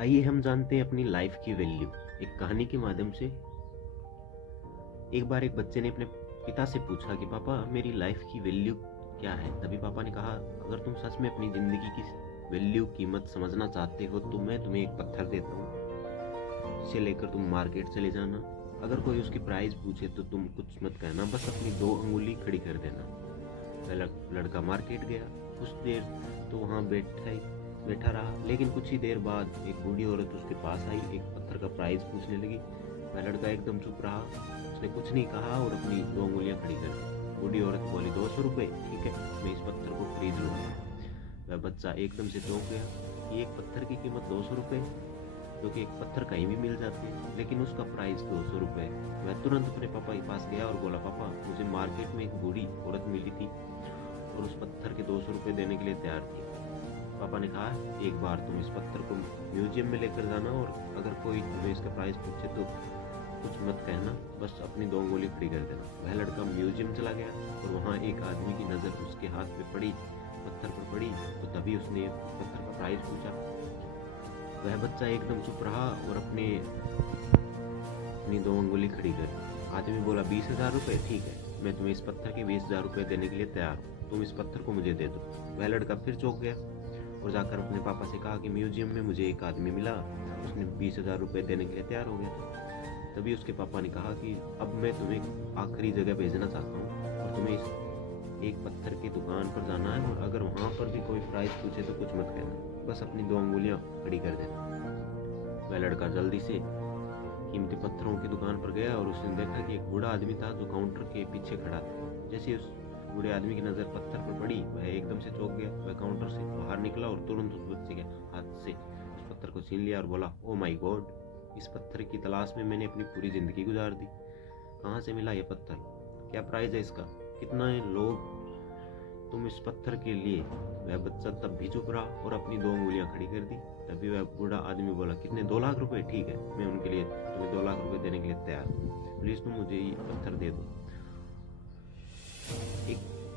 आइए हम जानते हैं अपनी लाइफ की वैल्यू एक कहानी के माध्यम से। एक बार एक बच्चे ने अपने पिता से पूछा कि पापा मेरी लाइफ की वैल्यू क्या है। तभी पापा ने कहा, अगर तुम सच में अपनी ज़िंदगी की वैल्यू कीमत समझना चाहते हो तो मैं तुम्हें एक पत्थर देता हूँ। इसे लेकर तुम मार्केट चले जाना। अगर कोई उसकी प्राइस पूछे तो तुम कुछ मत कहना, बस अपनी 2 अंगुली खड़ी कर देना। वह लड़का मार्केट गया। कुछ देर तो वहाँ बैठा रहा, लेकिन कुछ ही देर बाद एक बूढ़ी औरत उसके पास आई, एक पत्थर का प्राइस पूछने लगी। वह लड़का एकदम चुप रहा, उसने कुछ नहीं कहा और अपनी 2 उंगलियां खड़ी कर दी। बूढ़ी औरत बोली, 200 रुपये, ठीक है, मैं इस पत्थर को खरीद लूँगा। वह बच्चा एकदम से चौंक गया कि एक पत्थर की कीमत 200 रुपये, क्योंकि एक पत्थर कहीं भी मिल जाती है, लेकिन उसका प्राइस 200 रुपये। वह तुरंत अपने पापा के पास गया और बोला, पापा मुझे मार्केट में एक बूढ़ी औरत मिली थी और उस पत्थर के 200 रुपये देने के लिए तैयार थी। पापा ने कहा, एक बार तुम इस पत्थर को म्यूजियम में लेकर जाना और अगर कोई तुम्हें इसका प्राइस पूछे तो कुछ मत कहना, बस अपनी 2 उंगली खड़ी कर देना। वह लड़का म्यूजियम चला गया और वहाँ एक आदमी की नज़र उसके हाथ पे पड़ी, पत्थर पर पड़ी, तो तभी उसने पत्थर का प्राइस पूछा। वह बच्चा एकदम चुप रहा और अपनी 2 उंगली खड़ी कर दी। आदमी बोला, 20,000 रुपये, ठीक है, मैं तुम्हें इस पत्थर के 20,000 रुपये देने के लिए तैयार हूँ, तुम इस पत्थर को मुझे दे दो। वह लड़का फिर चौंक गया और जाकर अपने पापा से कहा कि म्यूजियम में मुझे एक आदमी मिला, उसने 20,000 रुपये देने के लिए तैयार हो गया था। तभी उसके पापा ने कहा कि अब मैं तुम्हें आखिरी जगह भेजना चाहता हूँ और तुम्हें एक पत्थर की दुकान पर जाना है और अगर वहाँ पर भी कोई प्राइस पूछे तो कुछ मत कहना, बस अपनी 2 उंगलियाँ खड़ी कर देना। वह लड़का जल्दी से कीमती पत्थरों की दुकान पर गया और उसने देखा कि एक बूढ़ा आदमी था जो काउंटर के पीछे खड़ा था। जैसे उस बूढ़े आदमी की नज़र पत्थर पर पड़ी, वह एकदम से चौंक गया। वह काउंटर से बाहर निकला और तुरंत उस बच्चे के हाथ से उस पत्थर को छीन लिया और बोला, ओ माय गॉड, इस पत्थर की तलाश में मैंने अपनी पूरी ज़िंदगी गुजार दी। कहाँ से मिला ये पत्थर, क्या प्राइस है इसका, कितना है लोग तुम इस पत्थर के लिए। वह बच्चा तब भी चुप रहा और अपनी 2 उंगलियां खड़ी कर दी। तभी वह बूढ़ा आदमी बोला, कितने, 2 लाख रुपए, ठीक है, मैं उनके लिए तुम्हें 2 लाख रुपए देने के लिए तैयार हूँ, प्लीज़ तुम मुझे ये पत्थर दे दो।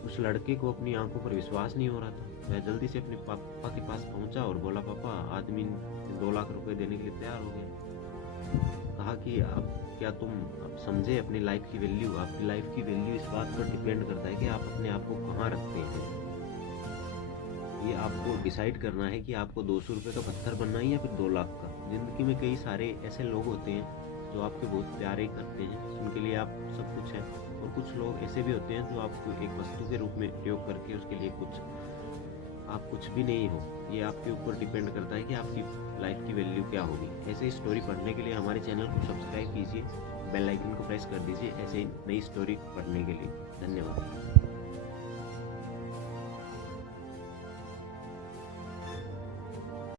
उस लड़के को अपनी आंखों पर विश्वास नहीं हो रहा था। वह जल्दी से अपने पापा के पास पहुंचा और बोला, पापा आदमी 2 लाख रुपए देने के लिए तैयार हो गया। कहा कि अब क्या तुम अब समझे अपनी लाइफ की वैल्यू। आपकी लाइफ की वैल्यू इस बात पर डिपेंड करता है कि आप अपने आप को कहाँ रखते हैं। ये आपको डिसाइड करना है कि आपको 200 रुपये का पत्थर बनना है या फिर 2 लाख का। ज़िंदगी में कई सारे ऐसे लोग होते हैं जो आपके बहुत प्यारे करते हैं, उनके लिए आप सब कुछ हैं, और कुछ लोग ऐसे भी होते हैं जो आपको एक वस्तु के रूप में प्रयोग करके उसके लिए आप कुछ भी नहीं हो। ये आपके ऊपर डिपेंड करता है कि आपकी लाइफ की वैल्यू क्या होगी। ऐसे ही स्टोरी पढ़ने के लिए हमारे चैनल को सब्सक्राइब कीजिए, बेल आइकन को प्रेस कर दीजिए ऐसे ही नई स्टोरी पढ़ने के लिए। धन्यवाद।